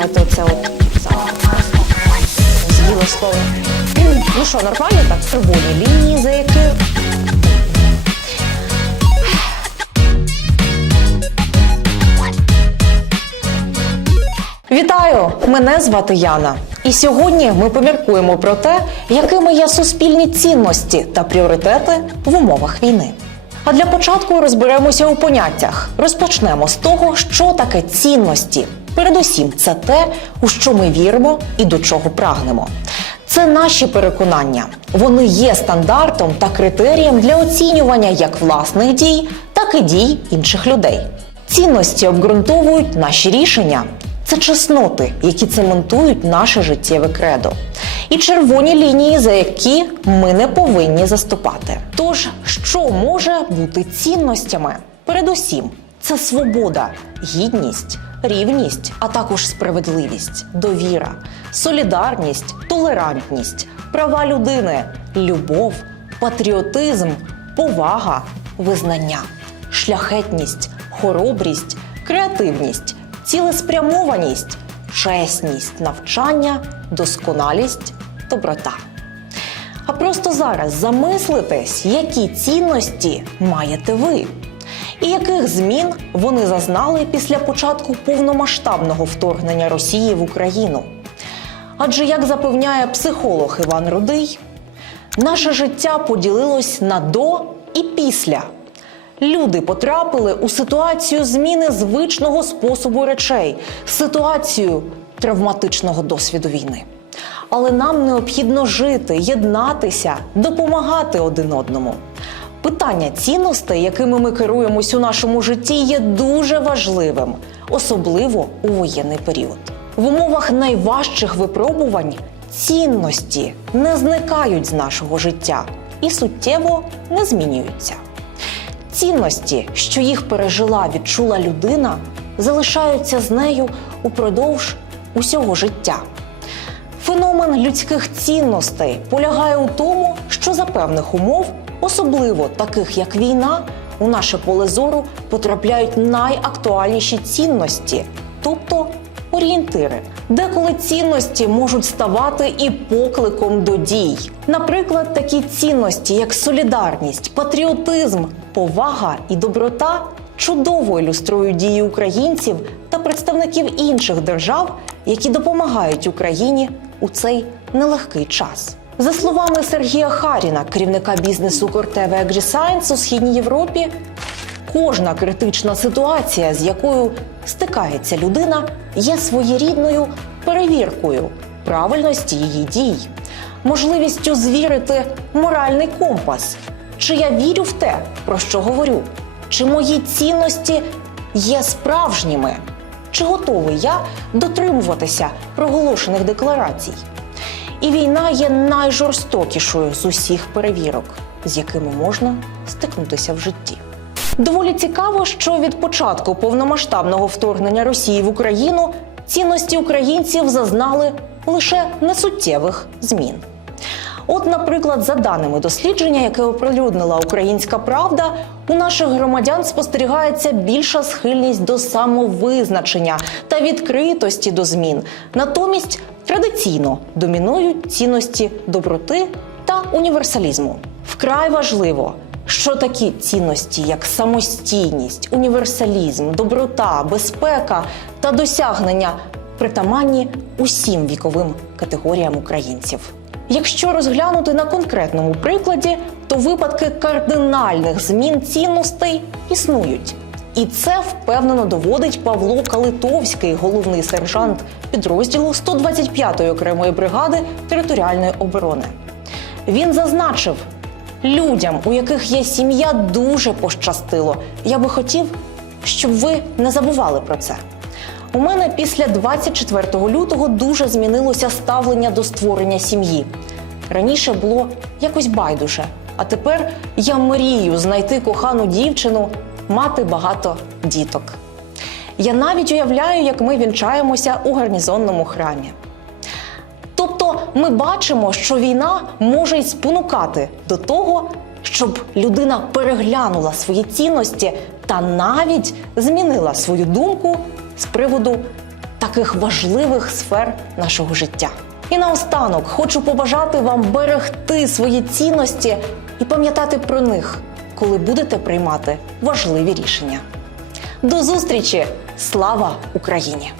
Давайте оце от з'їли слово. Ну що, нормально так? Червоні лінії, за які. Вітаю! Мене звати Яна. І сьогодні ми поміркуємо про те, якими є суспільні цінності та пріоритети в умовах війни. А для початку розберемося у поняттях. Розпочнемо з того, що таке цінності. Передусім, це те, у що ми віримо і до чого прагнемо. Це наші переконання. Вони є стандартом та критерієм для оцінювання як власних дій, так і дій інших людей. Цінності обґрунтовують наші рішення. Це чесноти, які цементують наше життєве кредо, і червоні лінії, за які ми не повинні заступати. Тож, що може бути цінностями? Передусім, це свобода, гідність, рівність, а також справедливість, довіра, солідарність, толерантність, права людини, любов, патріотизм, повага, визнання, шляхетність, хоробрість, креативність цілеспрямованість, чесність, навчання, досконалість, доброта. А просто зараз замислитесь, які цінності маєте ви, і яких змін вони зазнали після початку повномасштабного вторгнення Росії в Україну. Адже, як запевняє психолог Іван Рудий, наше життя поділилось на до і після. Люди потрапили у ситуацію зміни звичного способу речей, ситуацію травматичного досвіду війни. Але нам необхідно жити, єднатися, допомагати один одному. Питання цінностей, якими ми керуємось у нашому житті, є дуже важливим, особливо у воєнний період. В умовах найважчих випробувань цінності не зникають з нашого життя і суттєво не змінюються. Цінності, що їх пережила, відчула людина, залишаються з нею упродовж усього життя. Феномен людських цінностей полягає у тому, що за певних умов, особливо таких як війна, у наше поле зору потрапляють найактуальніші цінності, тобто орієнтири. Деколи цінності можуть ставати і покликом до дій. Наприклад, такі цінності, як солідарність, патріотизм, повага і доброта, чудово ілюструють дії українців та представників інших держав, які допомагають Україні у цей нелегкий час. За словами Сергія Харіна, керівника бізнесу Кортеве AgriScience у східній Європі, кожна критична ситуація, з якою стикається людина, є своєрідною перевіркою правильності її дій, можливістю звірити моральний компас. Чи я вірю в те, про що говорю? Чи мої цінності є справжніми? Чи готовий я дотримуватися проголошених декларацій? І війна є найжорстокішою з усіх перевірок, з якими можна стикнутися в житті. Доволі цікаво, що від початку повномасштабного вторгнення Росії в Україну цінності українців зазнали лише несуттєвих змін. От, наприклад, за даними дослідження, яке оприлюднила Українська Правда, у наших громадян спостерігається більша схильність до самовизначення та відкритості до змін. Натомість традиційно домінують цінності доброти та універсалізму. Вкрай важливо, що такі цінності, як самостійність, універсалізм, доброта, безпека та досягнення притаманні усім віковим категоріям українців. Якщо розглянути на конкретному прикладі, то випадки кардинальних змін цінностей існують. І це впевнено доводить Павло Калитовський, головний сержант підрозділу 125-ї окремої бригади територіальної оборони. Він зазначив, людям, у яких є сім'я, дуже пощастило. Я би хотів, щоб ви не забували про це. У мене після 24 лютого дуже змінилося ставлення до створення сім'ї. Раніше було якось байдуже, а тепер я мрію знайти кохану дівчину, мати багато діток. Я навіть уявляю, як ми вінчаємося у гарнізонному храмі. Тобто ми бачимо, що війна може й спонукати до того, щоб людина переглянула свої цінності та навіть змінила свою думку з приводу таких важливих сфер нашого життя. І наостанок хочу побажати вам берегти свої цінності і пам'ятати про них, коли будете приймати важливі рішення. До зустрічі! Слава Україні!